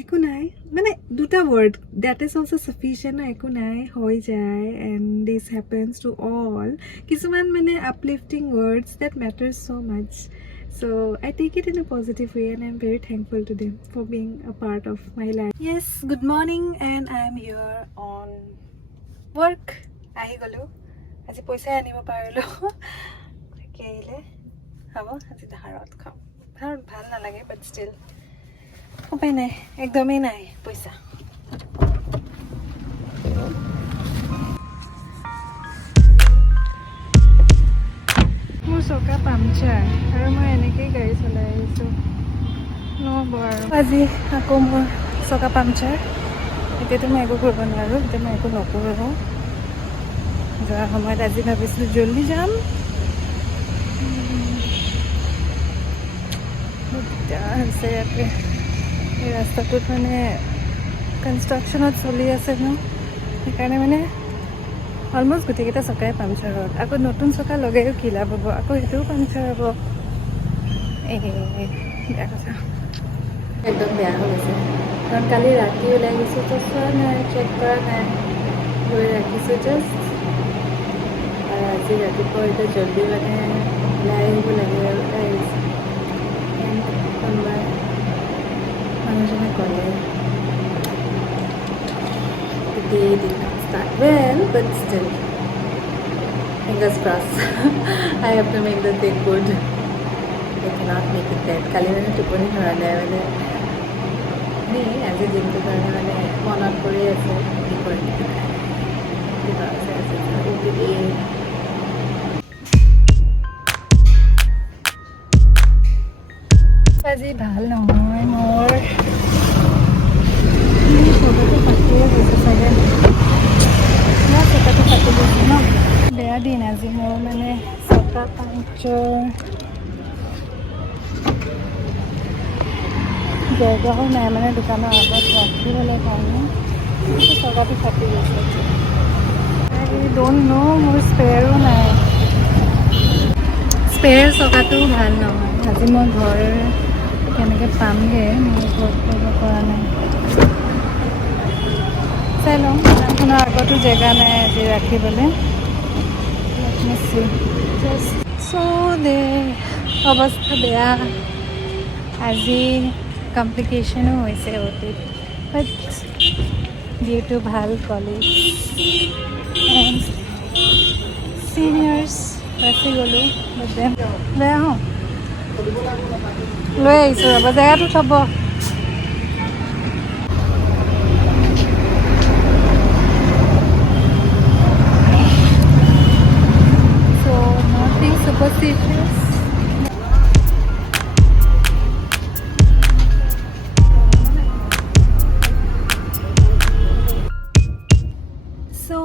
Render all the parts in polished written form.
একো নাই মানে দুটা word that is also sufficient একো নাই হৈ যায় and this happens to all কিছুমান মানে uplifting words that matters so much so I take it in a positive way and I'm very thankful to them for being a part of my life. Yes, good morning and I'm here on work. আহি গলো আজি পইচা আনিব পাৰিলো তাকে আহিলে হ'ব আজি ধাৰত খাম ধাৰত ভাল নালাগে but still উপায় নাই একদমেই নাই পইচা মোৰ চকা পামচাৰ আৰু মই এনেকেই গাড়ী চলাই আহিছোঁ নহ'ব আৰু আজি আকৌ মোৰ চকা পামচাৰ এতিয়াতো মই একো কৰিব নোৱাৰোঁ এতিয়া মই একো নকৰোঁ যোৱাৰ সময়ত আজি ভাবিছিলোঁ জল্দি যাম দিগদাৰ হৈছে ইয়াতে এই ৰাস্তাটোত মানে কনষ্ট্ৰাকশ্যনত চলি আছে ন সেইকাৰণে মানে অলমষ্ট গোটেইকেইটা চকাই পামচাৰ হ'ল আকৌ নতুন চকা লগাইও কি লাভ হ'ব আকৌ সেইটোও পামচাৰ হ'ব এই বেয়া কথা একদম বেয়া হৈ গৈছে কাৰণ কালি ৰাতি ওলাই গৈছোঁ তো চোৱা নাই চেক কৰা নাই গৈ ৰাখিছোঁ জাষ্ট আৰু আজি ৰাতিপুৱা এতিয়া জল্দি মানে ওলাই আহিব লাগে আৰু ওলাই আহিছোঁ কোনোবাই মানুহজনে ক'লে they did not start well but still fingers crossed I have to make the thing good I cannot make it bad kali mane tuponi dhora nai mane ni আজি দিনটো কাৰণে মানে মনত পৰি আছে কি কৰিম কিবা আছে আজি ভাল নহয় মোৰ বেয়া দিন আজি মোৰ মানে চকা পাংচাৰ জেগাও নাই মানে দোকানৰ আগত ৰাখিবলৈ কাৰণে চকাটো ফাটি গৈছে আই ডোণ্ট ন' মোৰ স্পেয়াৰো নাই স্পেয়াৰ চকাটোও ভাল নহয় আজি মই ঘৰ কেনেকৈ পামগৈ মই ঘৰত কৰিব পৰা নাই চাই লওঁ দোকানখনৰ আগতো জেগা নাই আজি ৰাখিবলৈ দে অৱস্থা বেয়া আজি কমপ্লিকেশ্যনো হৈছে অতীত বাট ডিউ টু ভাল কলেজ এণ্ড চিনিয়ৰ্ছ বাচি গ'লোঁ বেয়া হওঁ লৈ আহিছোঁ ৰ'ব জেগাটো থ'ব superstitious so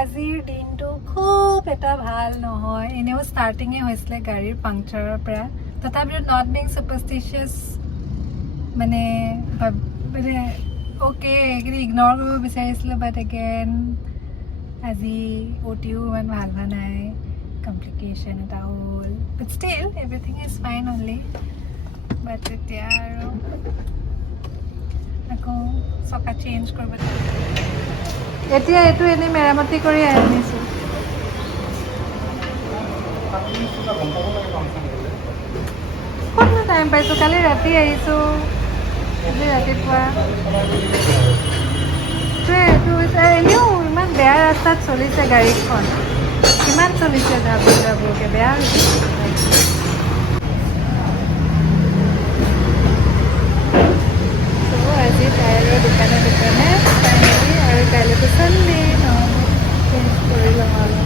আজিৰ দিনটো খুব এটা ভাল নহয় এনেও ষ্টাৰ্টিঙে হৈছিলে গাড়ীৰ পাংচাৰৰ পৰা তথাপিও নট বিং ছুপাৰষ্টিচিয়াছ মানে অ'কে এইখিনি ইগন'ৰ কৰিব বিচাৰিছিলোঁ বাট এগেইন আজি অ'টিও ইমান ভাল হোৱা নাই complication এটা হ'ল but still everything is fine only but এতিয়া আৰু আকৌ চকা চেঞ্জ কৰিব এতিয়া এইটো এনেই মেৰামতি কৰি আনিছোঁ ক'তনো টাইম পাইছোঁ কালি ৰাতি আহিছোঁ আজি ৰাতিপুৱা এইটো এনেও ইমান বেয়া ৰাস্তাত চলিছে গাড়ীখন কিমান চলিছে যাবকে বেয়া হৈছে আজি টায়াৰৰ দোকানে ফাইনেলি আৰু কাইলৈতো চানডে চেঞ্জ কৰি লওঁ আৰু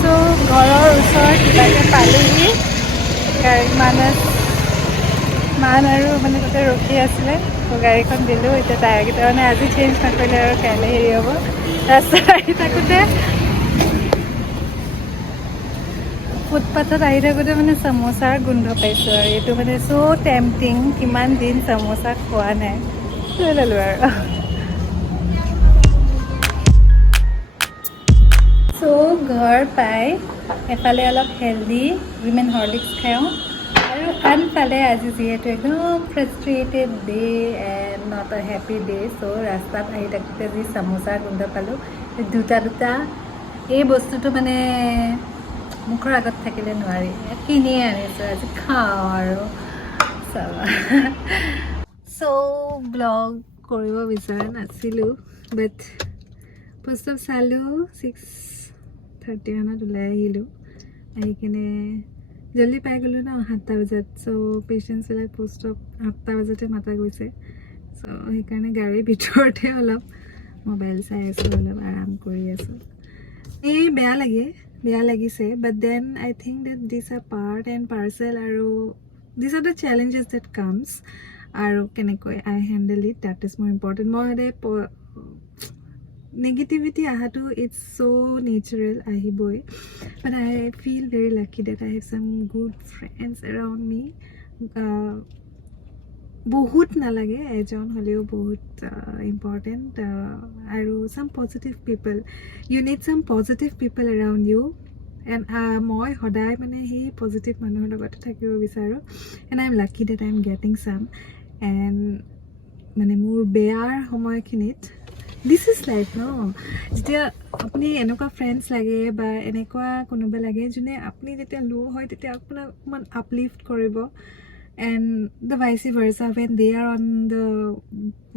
চ' ঘৰৰ ওচৰত কিবাকৈ পালোহি গাড়ী মান আৰু মানে তাতে ৰখি আছিলে ত' গাড়ীখন দিলোঁ এতিয়া টায়াৰকেইটা মানে আজি চেঞ্জ নকৰিলে আৰু কাইলৈ হেৰি হ'ব ৰাস্তাত আহি থাকোঁতে ফুটপাথত আহি থাকোঁতে মানে চামোচাৰ গোন্ধ পাইছোঁ আৰু এইটো মানে চ' টেম্পটিং কিমান দিন চামোচা খোৱা নাই লৈ ল'লোঁ আৰু চ' ঘৰ পাই এফালে অলপ হেল্ডি উইমেন হৰ্লিক্স খাওঁ আৰু আনফালে আজি যিহেতু একদম frustrated day and not a happy day so' ৰাস্তাত আহি থাকোঁতে যি চামোচা গোন্ধ পালোঁ দুটা এই বস্তুটো মানে মুখৰ আগত থাকিলে নোৱাৰি কিনিয়ে আনিছোঁ আজি খাওঁ আৰু চাবা চ' ব্লগ কৰিব বিচৰা নাছিলোঁ বাট ফাৰ্ষ্ট অফ চালোঁ 6:30 মানত ওলাই আহিলোঁ আহি কিনে জল্দি পাই গ'লোঁ ন 7টা বজাত চ' পেচেণ্টছবিলাক পোষ্ট অফ 8টা বজাতে মাতা গৈছে চ' সেইকাৰণে গাড়ীৰ ভিতৰতে অলপ মোবাইল চাই আছোঁ অলপ আৰাম কৰি আছোঁ এই বেয়া লাগিছে but then I think that this are part and parcel আৰু this are the challenges that comes আৰু কেনেকৈ I handle it that is মোৰ ইম্পৰ্টেণ্ট মই সদায় নেগেটিভিটি আহাটো ইটছ চ' নেচাৰেল আহিবই but I feel very lucky that I have some good friends around me বহুত নালাগে এজন হ'লেও বহুত ইম্পৰ্টেণ্ট আৰু some positive people you need some positive people around you and মই সদায় মানে সেই পজিটিভ মানুহৰ লগতে থাকিব বিচাৰোঁ and I am lucky that I am getting some and মানে মোৰ বেয়াৰ সময়খিনিত দিছ ইজ লাইফ ন যেতিয়া আপুনি এনেকুৱা ফ্ৰেণ্ডছ লাগে বা এনেকুৱা কোনোবা লাগে যোনে আপুনি যেতিয়া ল' হয় তেতিয়া আপোনাক অকণমান আপলিফ্ট কৰিব and the vice versa when they are on the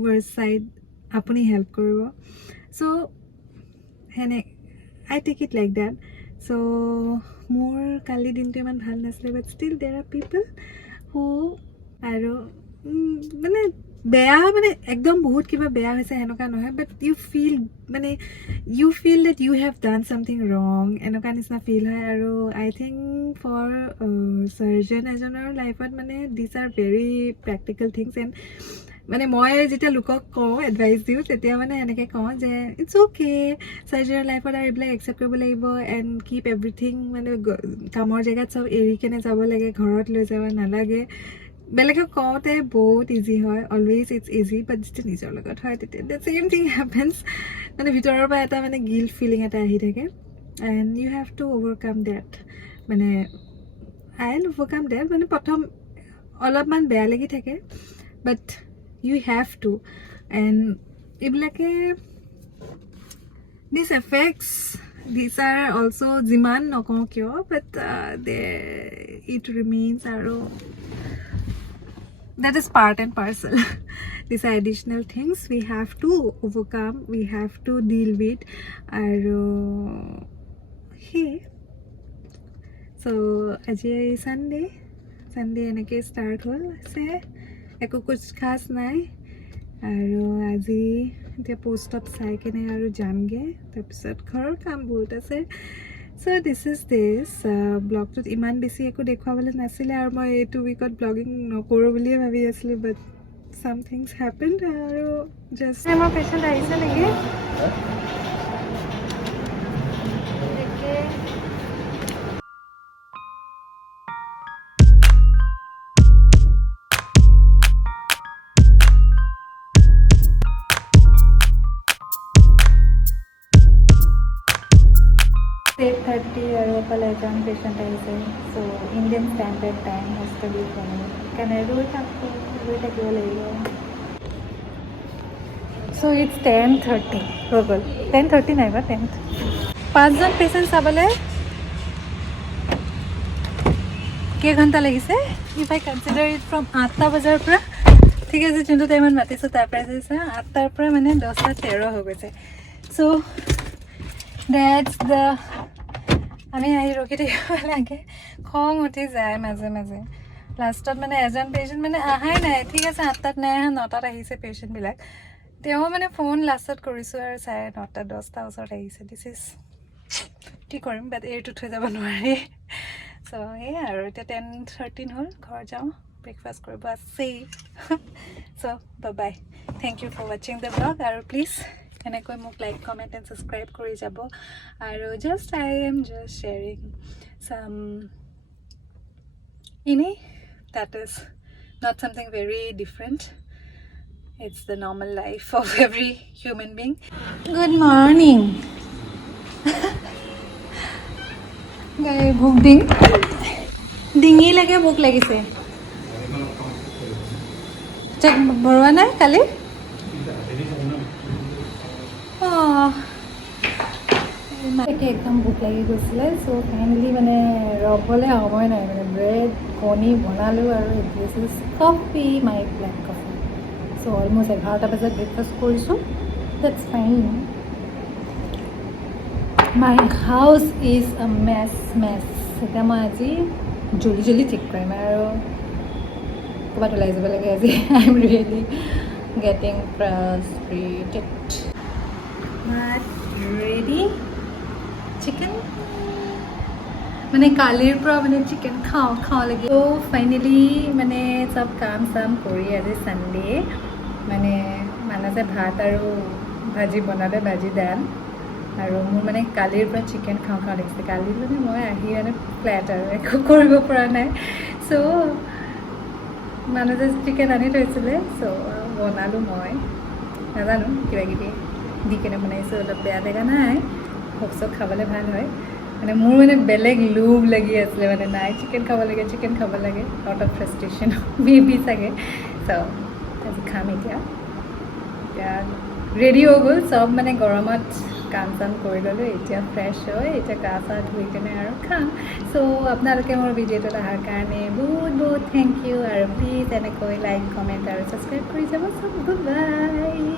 worst side আপুনি হেল্প কৰিব চ' সেনে I take it like that so' মোৰ কালি দিনটো ইমান ভাল নাছিলে বাট ষ্টিল দেৰ আৰ পিপল হু আৰু মানে বেয়া মানে একদম বহুত কিবা বেয়া হৈছে সেনেকুৱা নহয় but you feel that you have done something wrong এনেকুৱা নিচিনা ফিল হয় আৰু আই থিংক ফৰ চাৰ্জন এজনৰ লাইফত মানে this are very practical things and মানে মই যেতিয়া লোকক কওঁ এডভাইচ দিওঁ তেতিয়া মানে এনেকৈ কওঁ যে ইটছ অ'কে চাৰ্জনৰ লাইফত আৰু এইবিলাক একচেপ্ট কৰিব লাগিব এণ্ড কিপ এভৰিথিং মানে কামৰ জেগাত চব এৰি কেনে যাব লাগে ঘৰত লৈ যাব নালাগে বেলেগক কওঁতে বহুত ইজি হয় অলৱেজ ইটছ ইজি বাট যেতিয়া নিজৰ লগত হয় তেতিয়া দ্য ছেইম থিং হেপেন্স মানে ভিতৰৰ পৰা এটা মানে গিল্ট ফিলিং এটা আহি থাকে and you have to overcome that মানে আই উইল অভাৰকাম ডেট মানে প্ৰথম অলপমান বেয়া লাগি থাকে বাট ইউ হেভ টু এণ্ড এইবিলাকে দিছ এফেক্টছ দিছ আৰ অলছ' যিমান নকওঁ কিয় বাট ইট ৰিমেইনছ আৰু that is part and parcel these are additional things we have to overcome we have to deal with aru hey so aji sunday enake start hol se eko kuch khas nai aru aji te post up sai kene aru jamge tar pisot ghor kam bahut ase so this is this blog to iman besi eko dekhwabole nasile aru moi etu week ot blogging nokoro boliye bhabi asli but some things happened aru just my patient aise lagi 8:30 আৰু এফালে এজন patient আহিছে so' Indian standard time has to be for me সেইকাৰণে ৰৈ থাকিব লাগিব চ' it's 10:30 হৈ গ'ল 10:30 নাই বা 10th 5জন পেচেণ্ট চাবলৈ কেইঘণ্টা লাগিছে if I consider it from 8টা বজাৰ পৰা ঠিক আছে যোনটো টাইমত মাতিছোঁ তাৰ পৰা চাইছে 8টাৰ পৰা মানে 10:13 হৈ গৈছে চ' দ্যাটছ দ্য আমি আহি ৰখি থাকিব লাগে খং উঠি যায় মাজে মাজে লাষ্টত মানে এজন পেচেণ্ট মানে অহাই নাই ঠিক আছে 8টাত নাই অহা 9টাত আহিছে পেচেণ্টবিলাক তেওঁ মানে ফোন লাষ্টত কৰিছোঁ আৰু 9:30 10টা ওচৰত আহিছে দিছ ইজ কি কৰিম বাট এইটো থৈ যাব নোৱাৰি চ' সেয়াই আৰু এতিয়া 10:13 হ'ল ঘৰ যাওঁ ব্ৰেকফাষ্ট কৰিব আছেই চ' বাই থেংক ইউ ফৰ ৱাচিং দ্য ব্লগ আৰু প্লিজ এনেকৈ মোক লাইক কমেণ্ট এণ্ড ছাবস্ক্ৰাইব কৰি যাব আৰু just I am just sharing চাম এনেই that is not something very different. It's the normal life of every human being. Good morning. গাই ভোক ডিঙিলৈকে ভোক লাগিছে ভৰোৱা নাই কালি অঁ মাকে একদম ভোক লাগি গৈছিলে চ' ফাইনেলি মানে ৰ'বলৈ সময় নাই মানে ব্ৰেড কণী বনালোঁ আৰু this is coffee my black coffee so' almost 11টা বজাত ব্ৰেকফাষ্ট কৰিছোঁ that's fine my house is a mess এতিয়া মই আজি জল্দি ঠিক কৰিম আৰু ক'ৰবাত ওলাই যাব লাগে আজি I am really getting frustrated but ready chicken মানে কালিৰ পৰা মানে চিকেন খাওঁ লাগে ত' ফাইনেলি মানে চব কাম চাম কৰি আজি ছানডে মানে মানছে ভাত আৰু ভাজি বনালে ভাজি দাল আৰু মোৰ মানে কালিৰ পৰা চিকেন খাওঁ লাগিছে কালি মানে মই আহি মানে ফ্লেট আৰু একো কৰিব পৰা নাই চ' মানুহে চিকেন আনি থৈছিলে চ' বনালোঁ মই নাজানো কিবাকিবি দি কেনে বনাইছোঁ অলপ বেয়া লগা নাই ভোক চোক খাবলৈ ভাল হয় মানে মোৰ মানে বেলেগ লোভ লাগি আছিলে মানে নাই চিকেন খাব লাগে আউট অফ ফ্ৰাষ্ট্ৰেশ্যন মেবি চাগে চ' আজি খাম এতিয়া ৰেডি হৈ গ'ল চব মানে গৰমত কাম চাম কৰি ল'লোঁ এতিয়া ফ্ৰেছ হৈ এতিয়া গা চা ধুই কেনে আৰু খাম চ' আপোনালোকে মোৰ ভিডিঅ'টোত অহাৰ কাৰণে বহুত থেংক ইউ আৰু প্লিজ এনেকৈ লাইক কমেণ্ট আৰু ছাবস্ক্ৰাইব কৰি যাব চব গুড বাই